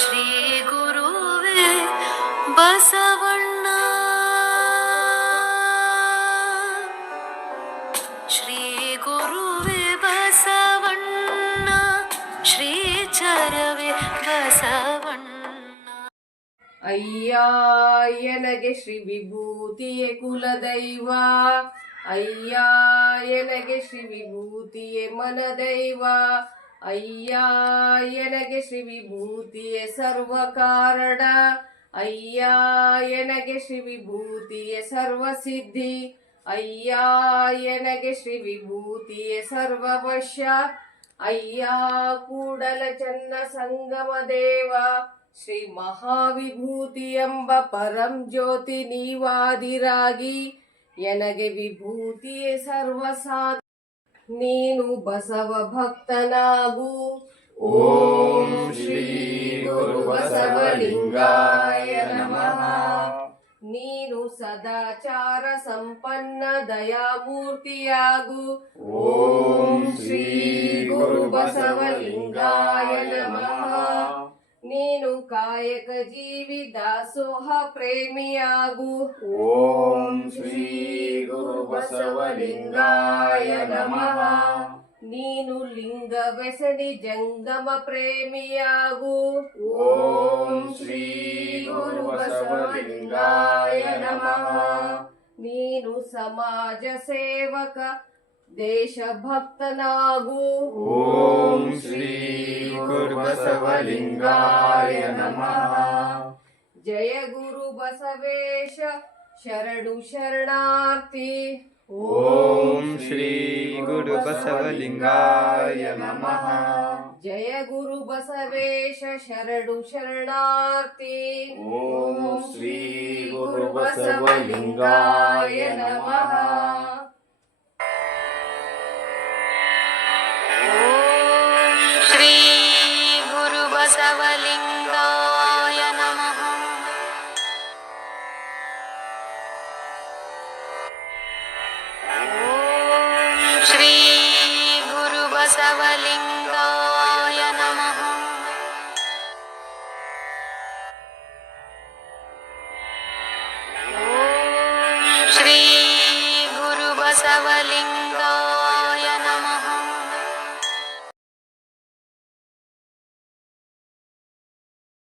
ಶ್ರೀ ಗುರುವೇ ಬಸವಣ್ಣ, ಶ್ರೀ ಗುರುವೇ ಬಸವಣ್ಣ, ಶ್ರೀ ಚರವೇ ಬಸವಣ್ಣ. ಅಯ್ಯ ಎನಗೆ ಶ್ರೀ ವಿಭೂತಿಯೇ ಕುಲದೈವ, ಅಯ್ಯ ಎನಗೆ ಶ್ರೀ ವಿಭೂತಿಯೇ ಮನದೈವ, ಅಯ್ಯ ಎನಗೆ ಶ್ರೀ ವಿಭೂತಿಯೇ ಸರ್ವ ಕಾರಣ, ಅಯ್ಯ ಎನಗೆ ಶ್ರೀ ವಿಭೂತಿಯೇ ಸರ್ವ ಸಿದ್ಧಿ, ಅಯ್ಯ ಎನಗೆ ಶ್ರೀ ವಿಭೂತಿಯೇ ಸರ್ವವಶ್ಯ, ಅಯ್ಯ ಕೂಡಲ ಚನ್ನ ಸಂಗಮ ದೇವ, ಶ್ರೀ ಮಹಾವಿಭೂತಿ ಎಂಬ ಪರಂ ಜ್ಯೋತಿ ನೀವಾದಿರಾಗಿ ಎನಗೆ ವಿಭೂತಿಯೇ ಸರ್ವಸಾಧ, ನೀನು ಬಸವ ಭಕ್ತನಾಗು. ಓಂ ಶ್ರೀ ಗುರು ಬಸವಲಿಂಗಾಯ ನಮಃ. ನೀನು ಸದಾಚಾರ ಸಂಪನ್ನ ದಯಾಮೂರ್ತಿಯಾಗು. ಓಂ ಶ್ರೀ ಗುರು ಬಸವಲಿಂಗಾಯ ನಮಃ. ನೀನು ಕಾಯಕ ಜೀವಿ ದಾಸೋಹ ಪ್ರೇಮಿಯಾಗು. ಓಂ ಶ್ರೀ ಗುರು ಬಸವಲಿಂಗಾಯ ನಮಃ. ನೀನು ಲಿಂಗ ವ್ಯಸನಿ ಜಂಗಮ ಪ್ರೇಮಿಯಾಗು. ಓಂ ಶ್ರೀ ಗುರು ಬಸವಲಿಂಗಾಯ ನಮಃ. ನೀನು ಸಮಾಜ ಸೇವಕ ದೇಶಭಕ್ತನಾಗು. ಓಂ ಶ್ರೀ ಗುರು ಬಸವಲಿಂಗಾಯ ನಮಃ. ಜಯ ಗುರು ಬಸವೇಶ ಶರಣು ಶರಣಾರ್ಥಿ. ಓಂ ಶ್ರೀ ಗುರು ಬಸವಲಿಂಗಾಯ ನಮಃ. ಜಯ ಗುರು ಬಸವೇಶ ಶರಣು ಶರಣಾರ್ಥಿ. ಓಂ ಶ್ರೀ ಗುರು ಬಸವಲಿಂಗಾಯ ನಮಃ. ಶ್ರೀ ಗುರು ಬಸವಲಿಂಗಾಯ ನಮಃ. ಶ್ರೀ ಗುರು ಬಸವಲಿಂಗಾಯ ನಮಃ. ಶ್ರೀ ಗುರು ಬಸವಲಿಂಗಾಯ